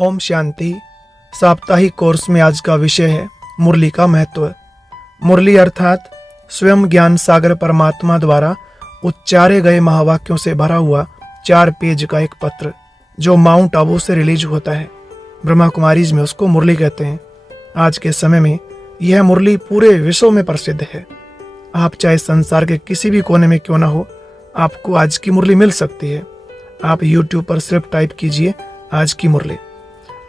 ओम शांति। साप्ताहिक कोर्स में आज का विषय है मुरली का महत्व। मुरली अर्थात स्वयं ज्ञान सागर परमात्मा द्वारा उच्चारे गए महावाक्यों से भरा हुआ 4 पेज का एक पत्र जो माउंट आबू से रिलीज होता है। ब्रह्मा कुमारीज में उसको मुरली कहते हैं। आज के समय में यह मुरली पूरे विश्व में प्रसिद्ध है। आप चाहे संसार के किसी भी कोने में क्यों ना हो, आपको आज की मुरली मिल सकती है। आप YouTube पर सिर्फ टाइप कीजिए आज की मुरली।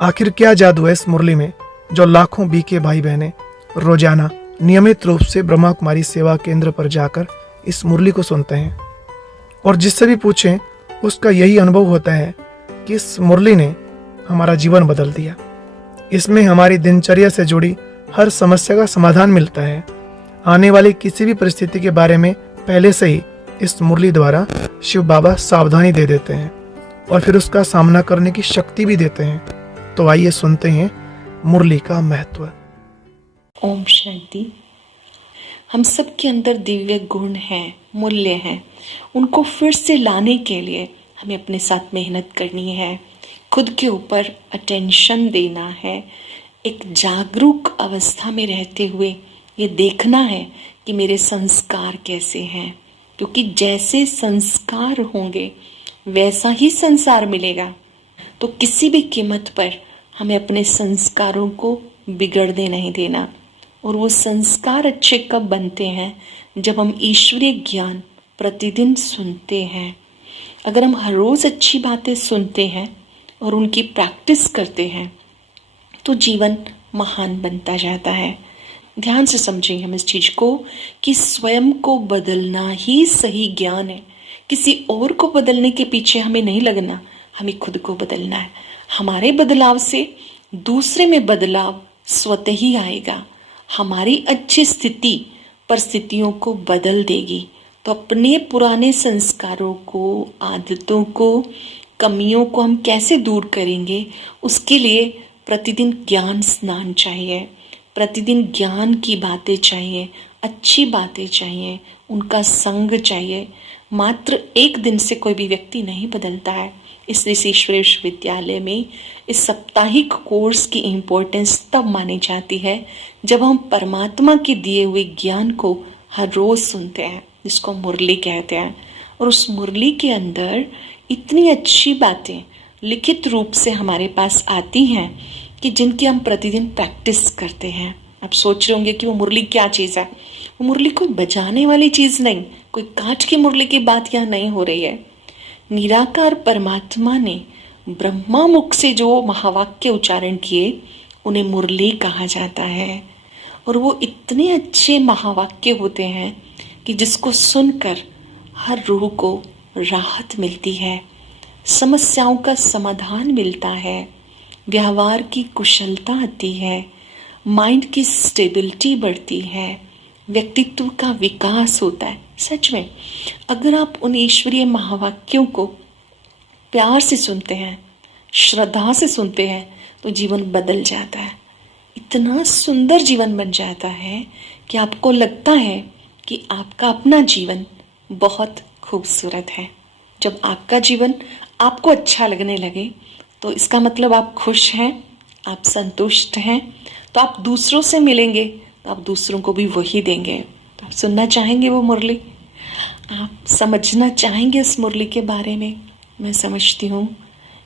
आखिर क्या जादू है इस मुरली में जो लाखों बीके भाई बहनें रोजाना नियमित रूप से ब्रह्मा कुमारी सेवा केंद्र पर जाकर इस मुरली को सुनते हैं, और जिससे भी पूछें उसका यही अनुभव होता है कि इस मुरली ने हमारा जीवन बदल दिया। इसमें हमारी दिनचर्या से जुड़ी हर समस्या का समाधान मिलता है। आने वाली किसी भी परिस्थिति के बारे में पहले से ही इस मुरली द्वारा शिव बाबा सावधानी दे देते हैं और फिर उसका सामना करने की शक्ति भी देते हैं। तो आइए सुनते हैं मुरली का महत्व। ओम शांति। हम सब के अंदर दिव्य गुण हैं, मूल्य हैं। उनको फिर से लाने के लिए हमें अपने साथ मेहनत करनी है, खुद के ऊपर अटेंशन देना है। एक जागरूक अवस्था में रहते हुए ये देखना है कि मेरे संस्कार कैसे हैं, क्योंकि जैसे संस्कार होंगे वैसा ही संसार मिलेगा। तो किसी भी कीमत पर हमें अपने संस्कारों को बिगड़ने नहीं देना। और वो संस्कार अच्छे कब बनते हैं? जब हम ईश्वरीय ज्ञान प्रतिदिन सुनते हैं। अगर हम हर रोज़ अच्छी बातें सुनते हैं और उनकी प्रैक्टिस करते हैं तो जीवन महान बनता जाता है। ध्यान से समझेंगे हम इस चीज़ को कि स्वयं को बदलना ही सही ज्ञान है। किसी और को बदलने के पीछे हमें नहीं लगना, हमें खुद को बदलना है। हमारे बदलाव से दूसरे में बदलाव स्वतः ही आएगा। हमारी अच्छी स्थिति परिस्थितियों को बदल देगी। तो अपने पुराने संस्कारों को, आदतों को, कमियों को हम कैसे दूर करेंगे? उसके लिए प्रतिदिन ज्ञान स्नान चाहिए, प्रतिदिन ज्ञान की बातें चाहिए, अच्छी बातें चाहिए, उनका संग चाहिए। मात्र एक दिन से कोई भी व्यक्ति नहीं बदलता है। इसलिए ईश्वरीय विश्वविद्यालय में इस साप्ताहिक कोर्स की इम्पोर्टेंस तब मानी जाती है जब हम परमात्मा के दिए हुए ज्ञान को हर रोज सुनते हैं, जिसको मुरली कहते हैं। और उस मुरली के अंदर इतनी अच्छी बातें लिखित रूप से हमारे पास आती हैं कि जिनकी हम प्रतिदिन प्रैक्टिस करते हैं। आप सोच रहे होंगे कि वो मुरली क्या चीज़ है। वो मुरली कोई बजाने वाली चीज़ नहीं, कोई कांच की मुरली की बात यहाँ नहीं हो रही है। निराकार परमात्मा ने ब्रह्मा मुख से जो महावाक्य उच्चारण किए उन्हें मुरली कहा जाता है। और वो इतने अच्छे महावाक्य होते हैं कि जिसको सुनकर हर रूह को राहत मिलती है, समस्याओं का समाधान मिलता है, व्यवहार की कुशलता आती है, माइंड की स्टेबिलिटी बढ़ती है, व्यक्तित्व का विकास होता है। सच में अगर आप उन ईश्वरीय महावाक्यों को प्यार से सुनते हैं, श्रद्धा से सुनते हैं, तो जीवन बदल जाता है। इतना सुंदर जीवन बन जाता है कि आपको लगता है कि आपका अपना जीवन बहुत खूबसूरत है। जब आपका जीवन आपको अच्छा लगने लगे तो इसका मतलब आप खुश हैं, आप संतुष्ट हैं। तो आप दूसरों से मिलेंगे तो आप दूसरों को भी वही देंगे। तो आप सुनना चाहेंगे वो मुरली, आप समझना चाहेंगे उस मुरली के बारे में। मैं समझती हूँ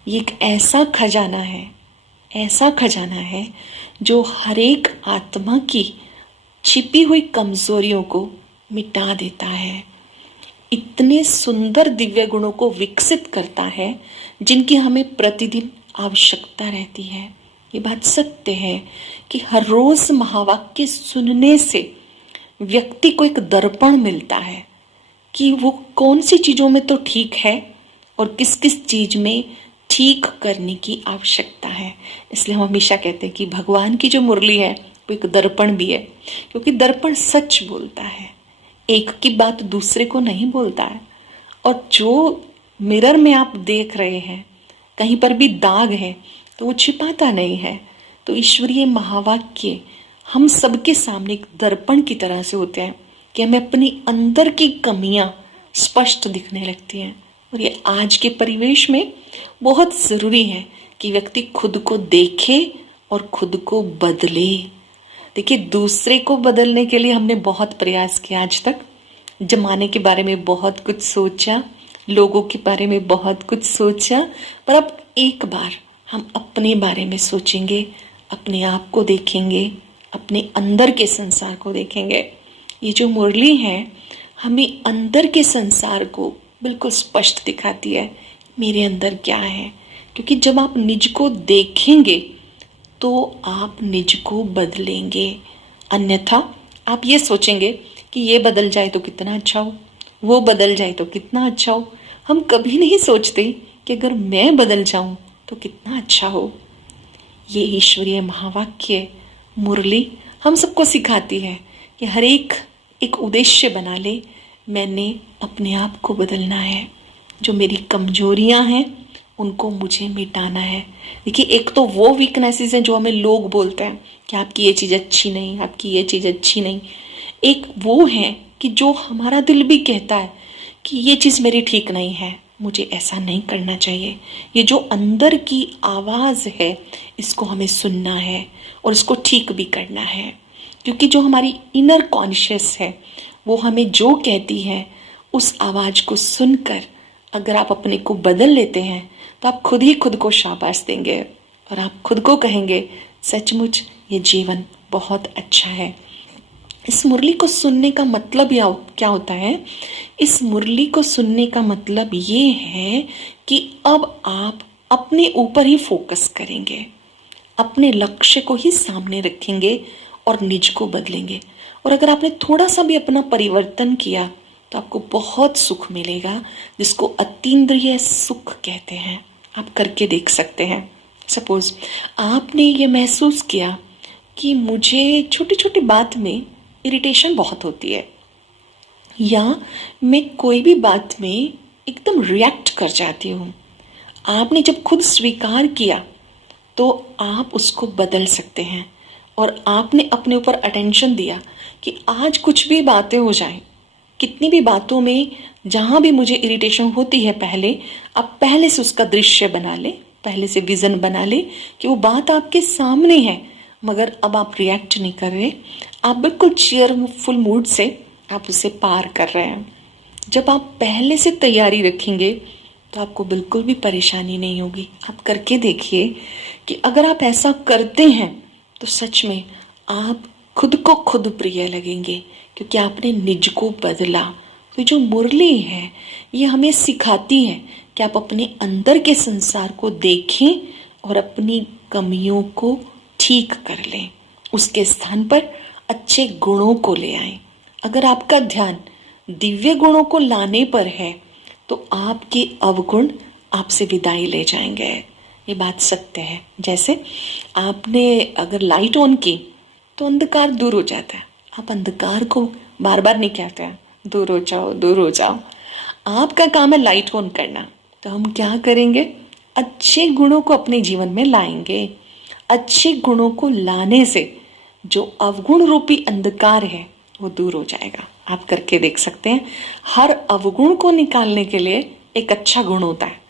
ये एक ऐसा खजाना है, ऐसा खजाना है जो हर एक आत्मा की छिपी हुई कमजोरियों को मिटा देता है। इतने सुंदर दिव्य गुणों को विकसित करता है जिनकी हमें प्रतिदिन आवश्यकता रहती है। ये बात सत्य है कि हर रोज महावाक्य सुनने से व्यक्ति को एक दर्पण मिलता है कि वो कौन सी चीज़ों में तो ठीक है और किस किस चीज़ में ठीक करने की आवश्यकता है। इसलिए हम हमेशा कहते हैं कि भगवान की जो मुरली है वो एक दर्पण भी है, क्योंकि दर्पण सच बोलता है, एक की बात दूसरे को नहीं बोलता है। और जो मिरर में आप देख रहे हैं कहीं पर भी दाग है तो वो छिपाता नहीं है। तो ईश्वरीय महावाक्य हम सबके सामने एक दर्पण की तरह से होते हैं कि हमें अपनी अंदर की कमियां स्पष्ट दिखने लगती हैं। और ये आज के परिवेश में बहुत ज़रूरी है कि व्यक्ति खुद को देखे और खुद को बदले। देखिए, दूसरे को बदलने के लिए हमने बहुत प्रयास किया आज तक, जमाने के बारे में बहुत कुछ सोचा, लोगों के बारे में बहुत कुछ सोचा, पर अब एक बार हम अपने बारे में सोचेंगे, अपने आप को देखेंगे, अपने अंदर के संसार को देखेंगे। ये जो मुरली है हमें अंदर के संसार को बिल्कुल स्पष्ट दिखाती है, मेरे अंदर क्या है। क्योंकि जब आप निज को देखेंगे तो आप निज को बदलेंगे, अन्यथा आप ये सोचेंगे कि ये बदल जाए तो कितना अच्छा हो, वो बदल जाए तो कितना अच्छा हो। हम कभी नहीं सोचते कि अगर मैं बदल जाऊं तो कितना अच्छा हो। ये ईश्वरीय महावाक्य मुरली हम सबको सिखाती है कि हर एक उद्देश्य बना ले, मैंने अपने आप को बदलना है, जो मेरी कमजोरियां हैं उनको मुझे मिटाना है। देखिए, एक तो वो वीकनेसेस हैं जो हमें लोग बोलते हैं कि आपकी ये चीज़ अच्छी नहीं, आपकी ये चीज़ अच्छी नहीं। एक वो है कि जो हमारा दिल भी कहता है कि ये चीज़ मेरी ठीक नहीं है, मुझे ऐसा नहीं करना चाहिए। ये जो अंदर की आवाज़ है इसको हमें सुनना है और इसको ठीक भी करना है। क्योंकि जो हमारी इनर कॉन्शियस है वो हमें जो कहती है उस आवाज़ को सुनकर अगर आप अपने को बदल लेते हैं तो आप खुद ही खुद को शाबाश देंगे और आप खुद को कहेंगे सचमुच ये जीवन बहुत अच्छा है। इस मुरली को सुनने का मतलब क्या होता है? इस मुरली को सुनने का मतलब ये है कि अब आप अपने ऊपर ही फोकस करेंगे, अपने लक्ष्य को ही सामने रखेंगे और निज को बदलेंगे। और अगर आपने थोड़ा सा भी अपना परिवर्तन किया तो आपको बहुत सुख मिलेगा, जिसको अतीन्द्रिय सुख कहते हैं। आप करके देख सकते हैं। सपोज आपने ये महसूस किया कि मुझे छोटी छोटी बात में इरिटेशन बहुत होती है, या मैं कोई भी बात में एकदम रिएक्ट कर जाती हूँ। आपने जब खुद स्वीकार किया तो आप उसको बदल सकते हैं। और आपने अपने ऊपर अटेंशन दिया कि आज कुछ भी बातें हो जाएं, कितनी भी बातों में जहाँ भी मुझे इरिटेशन होती है, पहले आप पहले से उसका दृश्य बना ले, पहले से विजन बना ले कि वो बात आपके सामने है, मगर अब आप रिएक्ट नहीं कर रहे, आप बिल्कुल चीयरफुल मूड से आप उसे पार कर रहे हैं। जब आप पहले से तैयारी रखेंगे तो आपको बिल्कुल भी परेशानी नहीं होगी। आप करके देखिए कि अगर आप ऐसा करते हैं तो सच में आप खुद को खुद प्रिय लगेंगे, क्योंकि आपने निज को बदला। तो जो मुरली है ये हमें सिखाती है कि आप अपने अंदर के संसार को देखें और अपनी कमियों को ठीक कर लें, उसके स्थान पर अच्छे गुणों को ले आएं। अगर आपका ध्यान दिव्य गुणों को लाने पर है तो आपके अवगुण आपसे विदाई ले जाएंगे। ये बात सत्य है। जैसे आपने अगर लाइट ऑन की तो अंधकार दूर हो जाता है। आप अंधकार को बार बार नहीं कहते हैं दूर हो जाओ, दूर हो जाओ। आपका काम है लाइट ऑन करना। तो हम क्या करेंगे? अच्छे गुणों को अपने जीवन में लाएंगे। अच्छे गुणों को लाने से जो अवगुण रूपी अंधकार है वो दूर हो जाएगा। आप करके देख सकते हैं। हर अवगुण को निकालने के लिए एक अच्छा गुण होता है।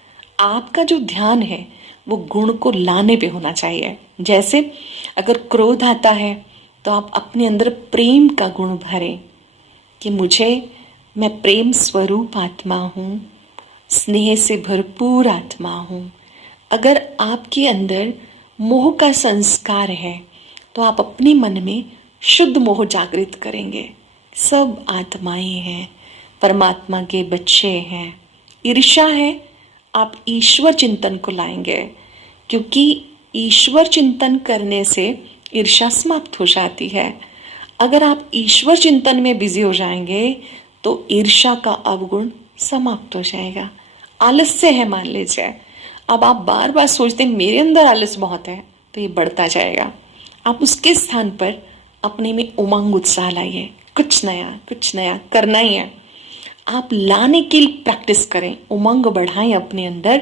आपका जो ध्यान है वो गुण को लाने पे होना चाहिए। जैसे अगर क्रोध आता है तो आप अपने अंदर प्रेम का गुण भरें कि मैं प्रेम स्वरूप आत्मा हूँ, स्नेह से भरपूर आत्मा हूँ। अगर आपके अंदर मोह का संस्कार है तो आप अपने मन में शुद्ध मोह जागृत करेंगे। सब आत्माएं हैं, परमात्मा के बच्चे हैं। ईर्ष्या है, आप ईश्वर चिंतन को लाएंगे, क्योंकि ईश्वर चिंतन करने से ईर्ष्या समाप्त हो जाती है। अगर आप ईश्वर चिंतन में बिजी हो जाएंगे तो ईर्ष्या का अवगुण समाप्त हो जाएगा। आलस्य है मान लीजिए, अब आप बार बार सोचते हैं मेरे अंदर आलस बहुत है, तो ये बढ़ता जाएगा। आप उसके स्थान पर अपने में उमंग उत्साह लाइए। कुछ नया करना ही है। आप लाने की प्रैक्टिस करें, उमंग बढ़ाएं अपने अंदर,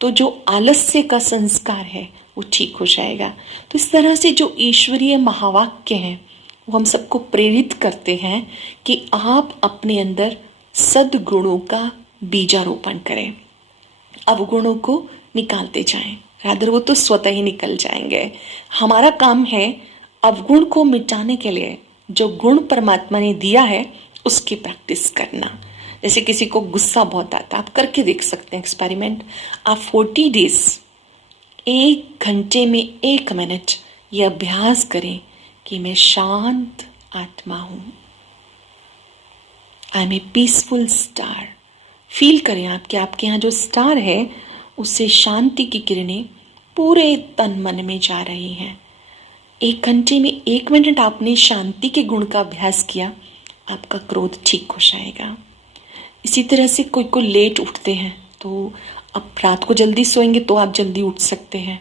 तो जो आलस्य का संस्कार है वो ठीक हो जाएगा। तो इस तरह से जो ईश्वरीय महावाक्य हैं वो हम सबको प्रेरित करते हैं कि आप अपने अंदर सद्गुणों का बीजारोपण करें, अवगुणों को निकालते जाएं, रादर वो तो स्वतः ही निकल जाएंगे। हमारा काम है अवगुण को मिटाने के लिए जो गुण परमात्मा ने दिया है उसकी प्रैक्टिस करना। जैसे किसी को गुस्सा बहुत आता है, आप करके देख सकते हैं एक्सपेरिमेंट। आप 40 डेज 1 घंटे में 1 मिनट ये अभ्यास करें कि मैं शांत आत्मा हूं, I am a peaceful star. Feel करें आप कि आपके यहाँ जो स्टार है उससे शांति की किरणें पूरे तन मन में जा रही हैं। 1 घंटे में 1 मिनट आपने शांति के गुण का अभ्यास किया, आपका क्रोध ठीक हो जाएगा। इसी तरह से कोई को लेट उठते हैं, तो अब रात को जल्दी सोएंगे तो आप जल्दी उठ सकते हैं।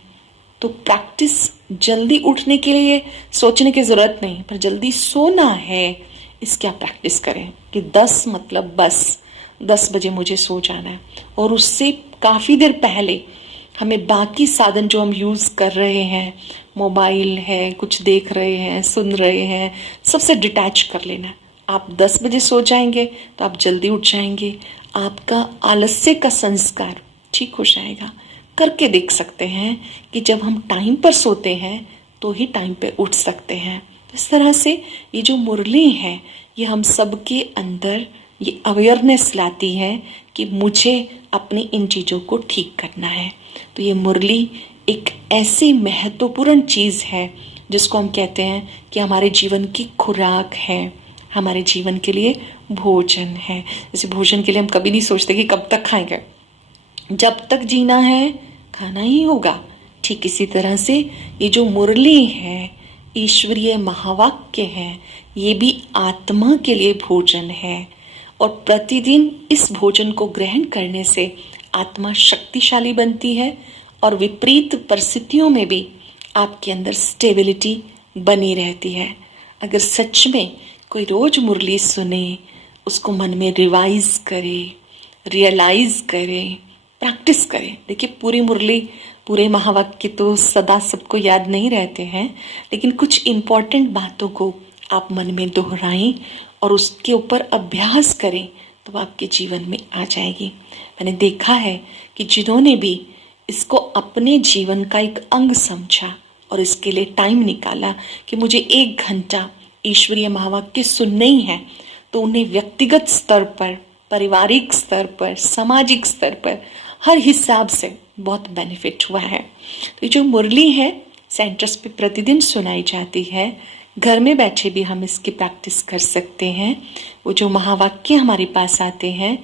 तो प्रैक्टिस जल्दी उठने के लिए सोचने की ज़रूरत नहीं, पर जल्दी सोना है इसकी आप प्रैक्टिस करें कि 10 मतलब बस 10 बजे मुझे सो जाना है। और उससे काफ़ी देर पहले हमें बाकी साधन जो हम यूज़ कर रहे हैं, मोबाइल है, कुछ देख रहे हैं, सुन रहे हैं, सबसे डिटैच कर लेना। आप 10 बजे सो जाएंगे तो आप जल्दी उठ जाएंगे, आपका आलस्य का संस्कार ठीक हो जाएगा। करके देख सकते हैं कि जब हम टाइम पर सोते हैं तो ही टाइम पे उठ सकते हैं। इस तरह से ये जो मुरली है ये हम सबके अंदर ये अवेयरनेस लाती है कि मुझे अपनी इन चीज़ों को ठीक करना है। तो ये मुरली एक ऐसी महत्वपूर्ण चीज़ है जिसको हम कहते हैं कि हमारे जीवन की खुराक है, हमारे जीवन के लिए भोजन है। जैसे भोजन के लिए हम कभी नहीं सोचते कि कब तक खाएंगे, जब तक जीना है खाना ही होगा। ठीक इसी तरह से ये जो मुरली है, ईश्वरीय महावाक्य है, ये भी आत्मा के लिए भोजन है। और प्रतिदिन इस भोजन को ग्रहण करने से आत्मा शक्तिशाली बनती है और विपरीत परिस्थितियों में भी आपके अंदर स्टेबिलिटी बनी रहती है। अगर सच में कोई रोज मुरली सुने, उसको मन में रिवाइज करे, रियलाइज करे, प्रैक्टिस करें। देखिए पूरी मुरली, पूरे महावाक्य तो सदा सबको याद नहीं रहते हैं, लेकिन कुछ इम्पॉर्टेंट बातों को आप मन में दोहराएं और उसके ऊपर अभ्यास करें तो आपके जीवन में आ जाएगी। मैंने देखा है कि जिन्होंने भी इसको अपने जीवन का एक अंग समझा और इसके लिए टाइम निकाला कि मुझे 1 घंटा ईश्वरीय महावाक्य सुनने ही है, तो उन्हें व्यक्तिगत स्तर पर, पारिवारिक स्तर पर, सामाजिक स्तर पर हर हिसाब से बहुत बेनिफिट हुआ है। तो ये जो मुरली है सेंटर्स पे प्रतिदिन सुनाई जाती है, घर में बैठे भी हम इसकी प्रैक्टिस कर सकते हैं। वो जो महावाक्य हमारे पास आते हैं,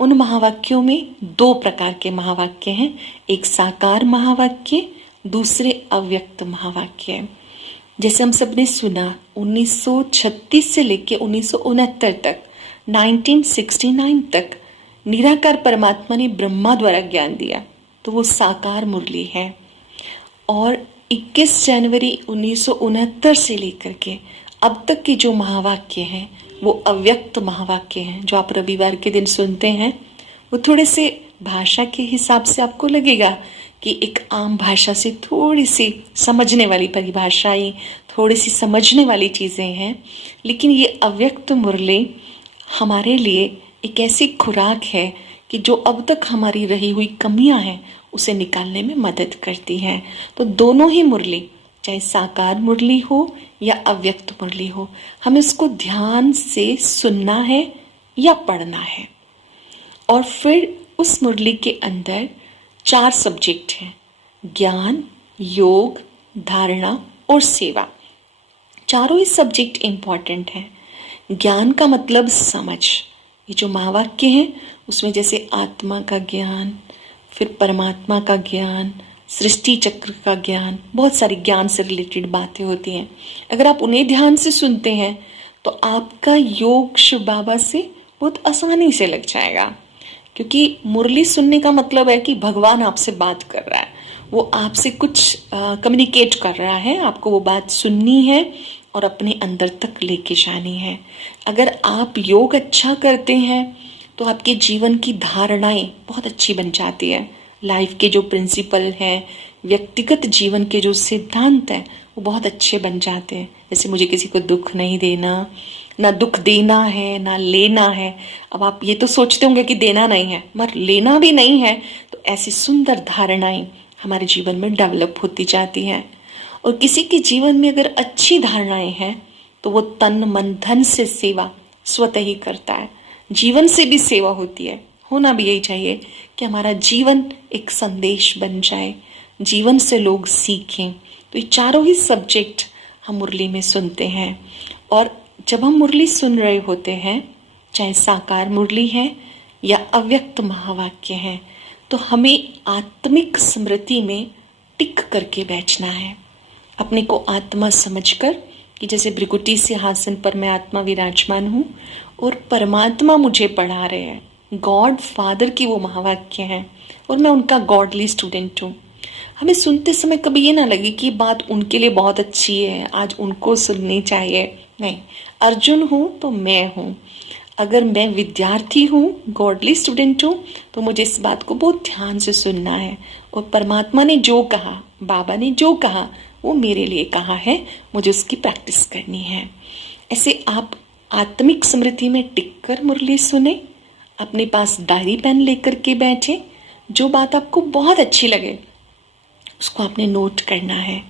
उन महावाक्यों में 2 प्रकार के महावाक्य हैं, एक साकार महावाक्य, दूसरे अव्यक्त महावाक्य। जैसे हम सब ने सुना 1936 से लेकर 1969 तक, 1969 तक निराकार परमात्मा ने ब्रह्मा द्वारा ज्ञान दिया, तो वो साकार मुरली है। और 21 जनवरी 1969 से लेकर के अब तक के जो महावाक्य हैं वो अव्यक्त महावाक्य हैं, जो आप रविवार के दिन सुनते हैं। वो थोड़े से भाषा के हिसाब से आपको लगेगा कि एक आम भाषा से थोड़ी सी समझने वाली परिभाषाएं, थोड़ी सी समझने वाली चीज़ें हैं, लेकिन ये अव्यक्त मुरली हमारे लिए एक ऐसी खुराक है कि जो अब तक हमारी रही हुई कमियां हैं उसे निकालने में मदद करती है। तो दोनों ही मुरली, चाहे साकार मुरली हो या अव्यक्त मुरली हो, हमें उसको ध्यान से सुनना है या पढ़ना है। और फिर उस मुरली के अंदर 4 सब्जेक्ट हैं, ज्ञान, योग, धारणा और सेवा। चारों ही सब्जेक्ट इम्पॉर्टेंट हैं। ज्ञान का मतलब समझ, ये जो महावाक्य हैं उसमें जैसे आत्मा का ज्ञान, फिर परमात्मा का ज्ञान, सृष्टि चक्र का ज्ञान, बहुत सारी ज्ञान से रिलेटेड बातें होती हैं। अगर आप उन्हें ध्यान से सुनते हैं तो आपका योग शिव बाबा से बहुत आसानी से लग जाएगा, क्योंकि मुरली सुनने का मतलब है कि भगवान आपसे बात कर रहा है, वो आपसे कुछ कम्युनिकेट कर रहा है, आपको वो बात सुननी है और अपने अंदर तक लेके जानी है। अगर आप योग अच्छा करते हैं तो आपके जीवन की धारणाएं बहुत अच्छी बन जाती है। लाइफ के जो प्रिंसिपल हैं, व्यक्तिगत जीवन के जो सिद्धांत हैं, वो बहुत अच्छे बन जाते हैं। जैसे मुझे किसी को दुख नहीं देना, ना दुख देना है ना लेना है। अब आप ये तो सोचते होंगे कि देना नहीं है मगर लेना भी नहीं है, तो ऐसी सुंदर धारणाएं हमारे जीवन में डेवलप होती जाती हैं। और किसी के जीवन में अगर अच्छी धारणाएं हैं तो वो तन मन धन से सेवा स्वतः ही करता है। जीवन से भी सेवा होती है। होना भी यही चाहिए कि हमारा जीवन एक संदेश बन जाए, जीवन से लोग सीखें। तो ये चारों ही सब्जेक्ट हम मुरली में सुनते हैं। और जब हम मुरली सुन रहे होते हैं, चाहे साकार मुरली है या अव्यक्त महावाक्य है, तो हमें आत्मिक स्मृति में टिक करके बैठना है। अपने को आत्मा समझकर कि जैसे भृकुटी सिंहासन पर मैं आत्मा विराजमान हूँ और परमात्मा मुझे पढ़ा रहे हैं, गॉड फादर की वो महावाक्य हैं और मैं उनका गॉडली स्टूडेंट हूँ। हमें सुनते समय कभी ये ना लगे कि बात उनके लिए बहुत अच्छी है, आज उनको सुननी चाहिए। नहीं, अर्जुन हूँ तो मैं हूँ। अगर मैं विद्यार्थी हूँ, गॉडली स्टूडेंट हूँ, तो मुझे इस बात को बहुत ध्यान से सुनना है। और परमात्मा ने जो कहा, बाबा ने जो कहा, वो मेरे लिए कहा है, मुझे उसकी प्रैक्टिस करनी है। ऐसे आप आत्मिक स्मृति में टिककर मुरली सुने, अपने पास डायरी पेन लेकर के बैठे, जो बात आपको बहुत अच्छी लगे उसको आपने नोट करना है।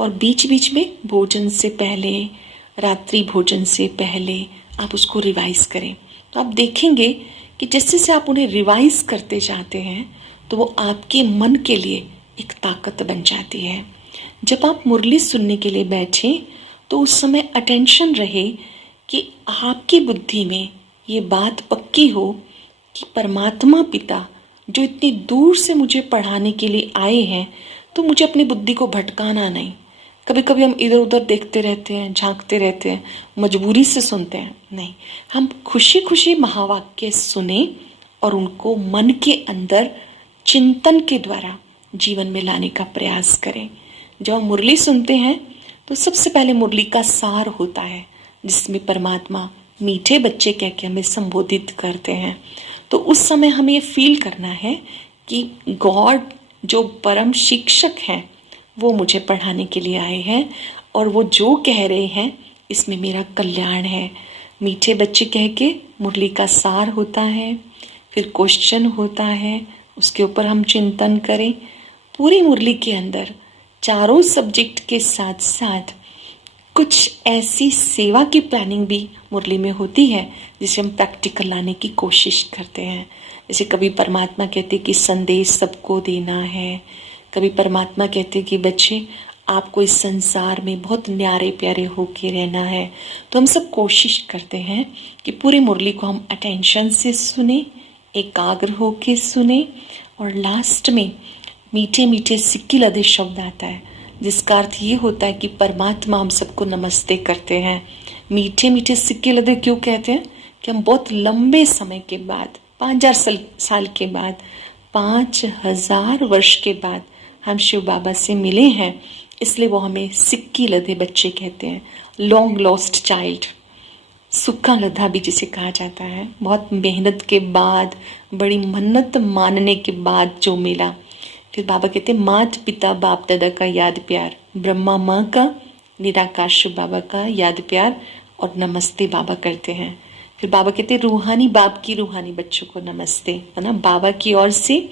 और बीच बीच में भोजन से पहले, रात्रि भोजन से पहले आप उसको रिवाइज करें। तो आप देखेंगे कि जैसे से आप उन्हें रिवाइज करते जाते हैं तो वो आपके मन के लिए एक ताकत बन जाती है। जब आप मुरली सुनने के लिए बैठें तो उस समय अटेंशन रहे कि आपकी बुद्धि में ये बात पक्की हो कि परमात्मा पिता जो इतनी दूर से मुझे पढ़ाने के लिए आए हैं, तो मुझे अपनी बुद्धि को भटकाना नहीं। कभी कभी हम इधर उधर देखते रहते हैं, झांकते रहते हैं, मजबूरी से सुनते हैं। नहीं, हम खुशी खुशी महावाक्य सुने और उनको मन के अंदर चिंतन के द्वारा जीवन में लाने का प्रयास करें। जब हम मुरली सुनते हैं तो सबसे पहले मुरली का सार होता है, जिसमें परमात्मा मीठे बच्चे कह के हमें संबोधित करते हैं। तो उस समय हमें ये फील करना है कि गॉड जो परम शिक्षक हैं वो मुझे पढ़ाने के लिए आए हैं और वो जो कह रहे हैं इसमें मेरा कल्याण है। मीठे बच्चे कह के मुरली का सार होता है, फिर क्वेश्चन होता है, उसके ऊपर हम चिंतन करें। पूरी मुरली के अंदर चारों सब्जेक्ट के साथ साथ कुछ ऐसी सेवा की प्लानिंग भी मुरली में होती है जिसे हम प्रैक्टिकल लाने की कोशिश करते हैं। जैसे कभी परमात्मा कहते कि संदेश सबको देना है, कभी परमात्मा कहते कि बच्चे आपको इस संसार में बहुत न्यारे प्यारे होके रहना है। तो हम सब कोशिश करते हैं कि पूरी मुरली को हम अटेंशन से सुने, एकाग्र होके सुने। और लास्ट में मीठे मीठे सिक्की लदे शब्द आता है, जिसका अर्थ ये होता है कि परमात्मा हम सबको नमस्ते करते हैं। मीठे मीठे सिक्के लदे क्यों कहते हैं? कि हम बहुत लंबे समय के बाद, 5000 साल के बाद, 5000 वर्ष के बाद हम शिव बाबा से मिले हैं, इसलिए वो हमें सिक्की लदे बच्चे कहते हैं। लॉन्ग लॉस्ट चाइल्ड, सुक्का लद्दा भी जिसे कहा जाता है। बहुत मेहनत के बाद, बड़ी मन्नत मानने के बाद जो मिला। फिर बाबा कहते हैं मात पिता बाप दादा का याद प्यार, ब्रह्मा माँ का, निराकार शिव बाबा का याद प्यार और नमस्ते बाबा करते हैं। फिर बाबा कहते हैं रूहानी बाप की रूहानी बच्चों को नमस्ते, है ना। बाबा की ओर से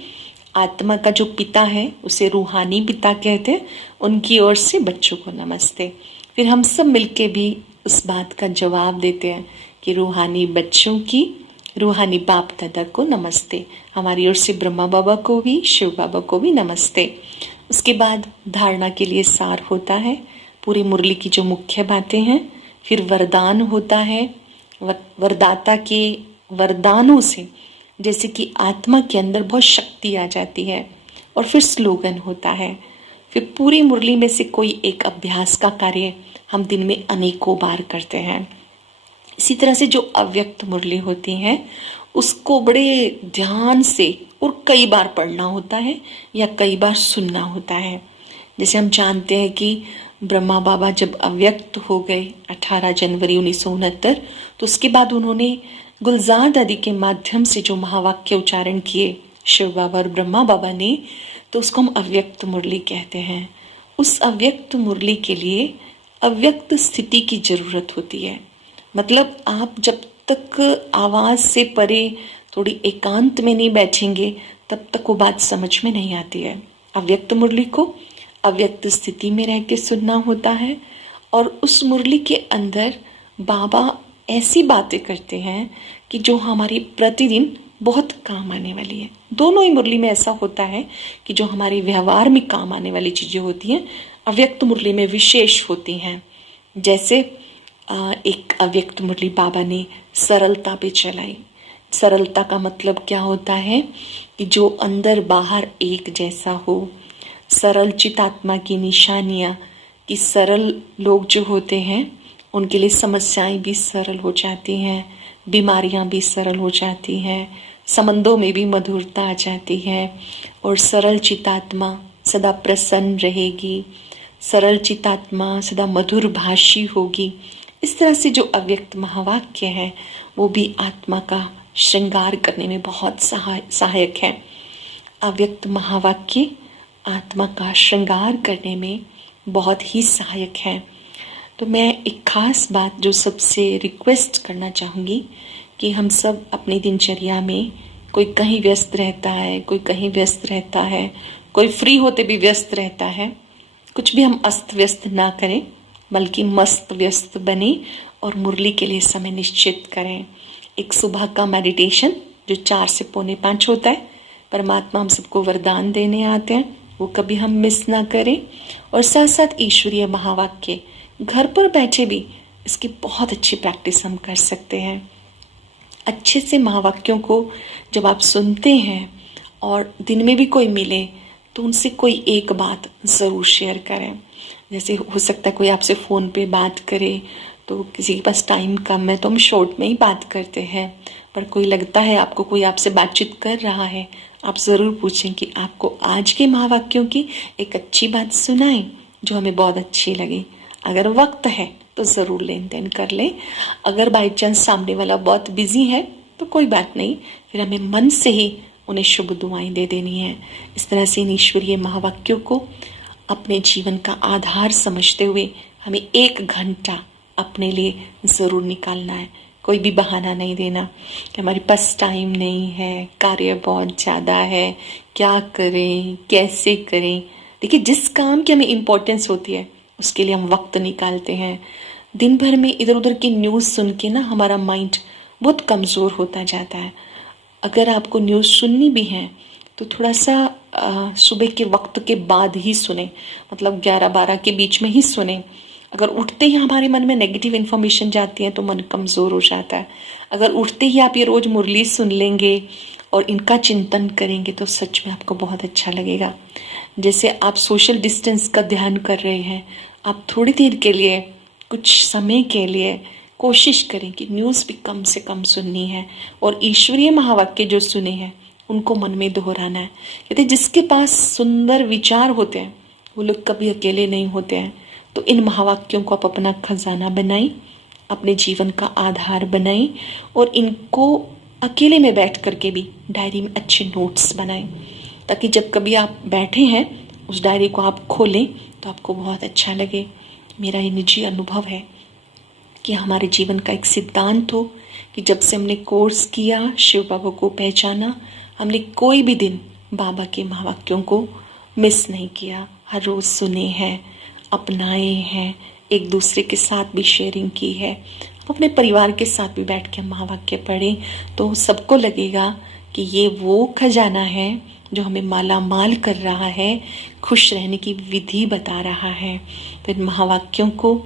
आत्मा का जो पिता है उसे रूहानी पिता कहते हैं, उनकी ओर से बच्चों को नमस्ते। फिर हम सब मिलके भी उस बात का जवाब देते हैं कि रूहानी बच्चों की, रूहानी बाप दादा को नमस्ते। हमारी ओर से ब्रह्मा बाबा को भी, शिव बाबा को भी नमस्ते। उसके बाद धारणा के लिए सार होता है, पूरी मुरली की जो मुख्य बातें हैं। फिर वरदान होता है, वरदाता के वरदानों से जैसे कि आत्मा के अंदर बहुत शक्ति आ जाती है। और फिर स्लोगन होता है। फिर पूरी मुरली में से कोई एक अभ्यास का कार्य हम दिन में अनेकों बार करते हैं। इसी तरह से जो अव्यक्त मुरली होती है उसको बड़े ध्यान से और कई बार पढ़ना होता है या कई बार सुनना होता है। जैसे हम जानते हैं कि ब्रह्मा बाबा जब अव्यक्त हो गए 18 जनवरी 1969, तो उसके बाद उन्होंने गुलजार दादी के माध्यम से जो महावाक्य उच्चारण किए शिव बाबा और ब्रह्मा बाबा ने, तो उसको हम अव्यक्त मुरली कहते हैं। उस अव्यक्त मुरली के लिए अव्यक्त स्थिति की जरूरत होती है। मतलब आप जब तक आवाज से परे थोड़ी एकांत में नहीं बैठेंगे तब तक वो बात समझ में नहीं आती है। अव्यक्त मुरली को अव्यक्त स्थिति में रह के सुनना होता है, और उस मुरली के अंदर बाबा ऐसी बातें करते हैं कि जो हमारी प्रतिदिन बहुत काम आने वाली है। दोनों ही मुरली में ऐसा होता है कि जो हमारे व्यवहार में काम आने वाली चीज़ें होती हैं अव्यक्त मुरली में विशेष होती हैं। जैसे एक अव्यक्त मुरली बाबा ने सरलता पे चलाई। सरलता का मतलब क्या होता है कि जो अंदर बाहर एक जैसा हो। सरल चितात्मा की निशानियाँ कि सरल लोग जो होते हैं उनके लिए समस्याएं भी सरल हो जाती हैं, बीमारियां भी सरल हो जाती हैं, संबंधों में भी मधुरता आ जाती है, और सरल चितात्मा सदा प्रसन्न रहेगी, सरल चितात्मा सदा मधुर भाषी होगी। इस तरह से जो अव्यक्त महावाक्य है वो भी आत्मा का श्रृंगार करने में बहुत सहायक है। अव्यक्त महावाक्य आत्मा का श्रृंगार करने में बहुत ही सहायक है। तो मैं एक खास बात जो सबसे रिक्वेस्ट करना चाहूँगी कि हम सब अपनी दिनचर्या में, कोई कहीं व्यस्त रहता है, कोई कहीं व्यस्त रहता है, कोई फ्री होते भी व्यस्त रहता है, कुछ भी हम अस्त व्यस्त ना करें बल्कि मस्त व्यस्त बने और मुरली के लिए समय निश्चित करें। एक सुबह का मेडिटेशन जो 4 से पौने 5 होता है, परमात्मा हम सबको वरदान देने आते हैं, वो कभी हम मिस ना करें। और साथ साथ ईश्वरीय महावाक्य घर पर बैठे भी इसकी बहुत अच्छी प्रैक्टिस हम कर सकते हैं। अच्छे से महावाक्यों को जब आप सुनते हैं और दिन में भी कोई मिले तो उनसे कोई एक बात ज़रूर शेयर करें। जैसे हो सकता है कोई आपसे फ़ोन पे बात करे तो किसी के पास टाइम कम है तो हम शॉर्ट में ही बात करते हैं, पर कोई लगता है आपको कोई आपसे बातचीत कर रहा है, आप ज़रूर पूछें कि आपको आज के महावाक्यों की एक अच्छी बात सुनाएं जो हमें बहुत अच्छी लगी। अगर वक्त है तो ज़रूर लेन देन कर लें। अगर बाई चांस सामने वाला बहुत बिजी है तो कोई बात नहीं, फिर हमें मन से ही उन्हें शुभ दुआएं दे देनी है। इस तरह से इन ईश्वरीय महावाक्यों को अपने जीवन का आधार समझते हुए हमें 1 घंटा अपने लिए ज़रूर निकालना है। कोई भी बहाना नहीं देना कि हमारे पास टाइम नहीं है, कार्य बहुत ज़्यादा है, क्या करें, कैसे करें। देखिए, जिस काम की हमें इम्पोर्टेंस होती है उसके लिए हम वक्त निकालते हैं। दिन भर में इधर उधर की न्यूज़ सुन के ना हमारा माइंड बहुत कमज़ोर होता जाता है। अगर आपको न्यूज़ सुननी भी है तो थोड़ा सा सुबह के वक्त के बाद ही सुने, मतलब 11-12 के बीच में ही सुने। अगर उठते ही हमारे मन में नेगेटिव इन्फॉर्मेशन जाती है तो मन कमज़ोर हो जाता है। अगर उठते ही आप ये रोज़ मुरली सुन लेंगे और इनका चिंतन करेंगे तो सच में आपको बहुत अच्छा लगेगा। जैसे आप सोशल डिस्टेंस का ध्यान कर रहे हैं, आप थोड़ी देर के लिए, कुछ समय के लिए कोशिश करें कि न्यूज़ भी कम से कम सुननी है और ईश्वरीय महावाक्य जो सुने हैं उनको मन में दोहराना है। कहते जिसके पास सुंदर विचार होते हैं वो लोग कभी अकेले नहीं होते हैं। तो इन महावाक्यों को आप अपना खजाना बनाएं, अपने जीवन का आधार बनाएं और इनको अकेले में बैठ करके भी डायरी में अच्छे नोट्स बनाएं, ताकि जब कभी आप बैठे हैं उस डायरी को आप खोलें तो आपको बहुत अच्छा लगे। मेरा ये निजी अनुभव है कि हमारे जीवन का एक सिद्धांत हो कि जब से हमने कोर्स किया, शिव बाबा को पहचाना, हमने कोई भी दिन बाबा के महावाक्यों को मिस नहीं किया। हर रोज़ सुने हैं, अपनाए हैं, एक दूसरे के साथ भी शेयरिंग की है। अपने परिवार के साथ भी बैठ के हम महावाक्य पढ़ें तो सबको लगेगा कि ये वो खजाना है जो हमें माला माल कर रहा है, खुश रहने की विधि बता रहा है। तो इन महावाक्यों को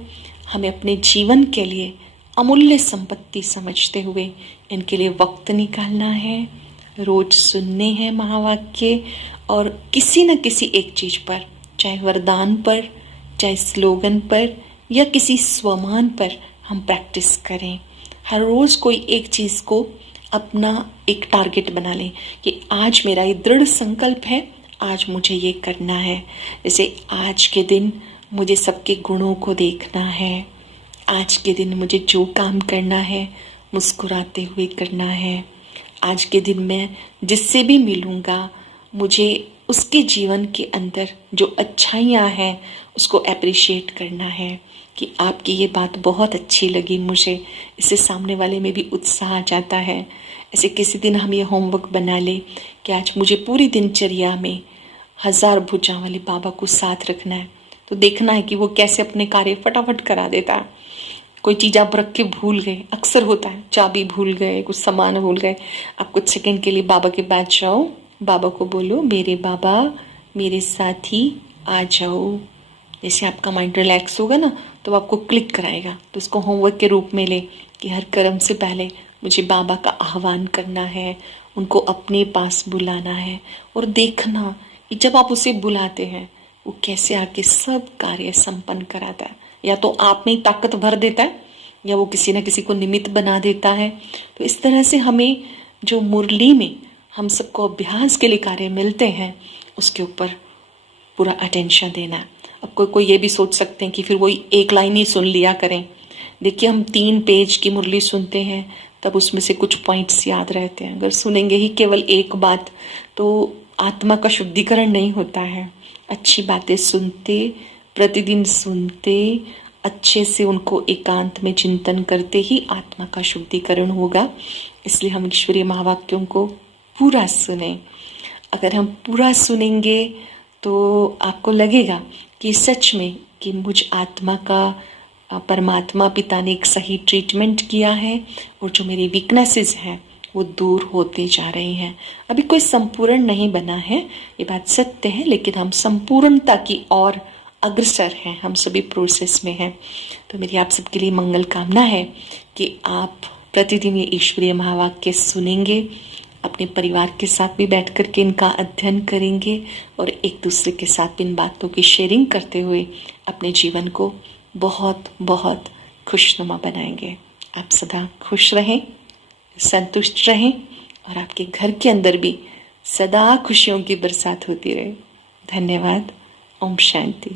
हमें अपने जीवन के लिए अमूल्य संपत्ति समझते हुए इनके लिए वक्त निकालना है, रोज सुनने हैं महावाक्य, और किसी न किसी एक चीज़ पर, चाहे वरदान पर, चाहे स्लोगन पर या किसी स्वमान पर हम प्रैक्टिस करें। हर रोज़ कोई एक चीज़ को अपना एक टारगेट बना लें कि आज मेरा ये दृढ़ संकल्प है, आज मुझे ये करना है। जैसे आज के दिन मुझे सबके गुणों को देखना है, आज के दिन मुझे जो काम करना है मुस्कुराते हुए करना है, आज के दिन मैं जिससे भी मिलूँगा मुझे उसके जीवन के अंदर जो अच्छाइयाँ हैं उसको अप्रिशिएट करना है कि आपकी ये बात बहुत अच्छी लगी मुझे, इससे सामने वाले में भी उत्साह आ जाता है। ऐसे किसी दिन हम ये होमवर्क बना लें कि आज मुझे पूरी दिनचर्या में हजार भुजाओं वाले बाबा को साथ रखना है, तो देखना है कि वो कैसे अपने कार्य फटाफट करा देता है। कोई चीज़ आप रख के भूल गए, अक्सर होता है, चाबी भूल गए, कुछ सामान भूल गए, आप कुछ सेकंड के लिए बाबा के पास जाओ, बाबा को बोलो मेरे बाबा मेरे साथ ही आ जाओ। जैसे आपका माइंड रिलैक्स होगा ना तो आपको क्लिक कराएगा। तो उसको होमवर्क के रूप में ले कि हर कर्म से पहले मुझे बाबा का आह्वान करना है, उनको अपने पास बुलाना है, और देखना कि जब आप उसे बुलाते हैं वो कैसे आके सब कार्य संपन्न कराता है। या तो आप में ही ताकत भर देता है या वो किसी न किसी को निमित्त बना देता है। तो इस तरह से हमें जो मुरली में हम सबको अभ्यास के लिए कार्य मिलते हैं उसके ऊपर पूरा अटेंशन देना है। अब कोई ये भी सोच सकते हैं कि फिर वही एक लाइन ही सुन लिया करें। देखिए, हम 3 पेज की मुरली सुनते हैं तब उसमें से कुछ पॉइंट्स याद रहते हैं। अगर सुनेंगे ही केवल एक बात तो आत्मा का शुद्धिकरण नहीं होता है। अच्छी बातें सुनते, प्रतिदिन सुनते, अच्छे से उनको एकांत में चिंतन करते ही आत्मा का शुद्धिकरण होगा। इसलिए हम ईश्वरीय महावाक्यों को पूरा सुने। अगर हम पूरा सुनेंगे तो आपको लगेगा कि सच में कि मुझ आत्मा का परमात्मा पिता ने एक सही ट्रीटमेंट किया है और जो मेरी वीकनेसेस हैं वो दूर होते जा रही हैं। अभी कोई संपूर्ण नहीं बना है, ये बात सत्य है, लेकिन हम संपूर्णता की ओर अग्रसर हैं, हम सभी प्रोसेस में हैं। तो मेरी आप सबके लिए मंगल कामना है कि आप प्रतिदिन ये ईश्वरीय महावाक्य सुनेंगे, अपने परिवार के साथ भी बैठ कर के इनका अध्ययन करेंगे और एक दूसरे के साथ इन बातों की शेयरिंग करते हुए अपने जीवन को बहुत बहुत खुशनुमा बनाएंगे। आप सदा खुश रहें, संतुष्ट रहें और आपके घर के अंदर भी सदा खुशियों की बरसात होती रहे। धन्यवाद। ओम शांति।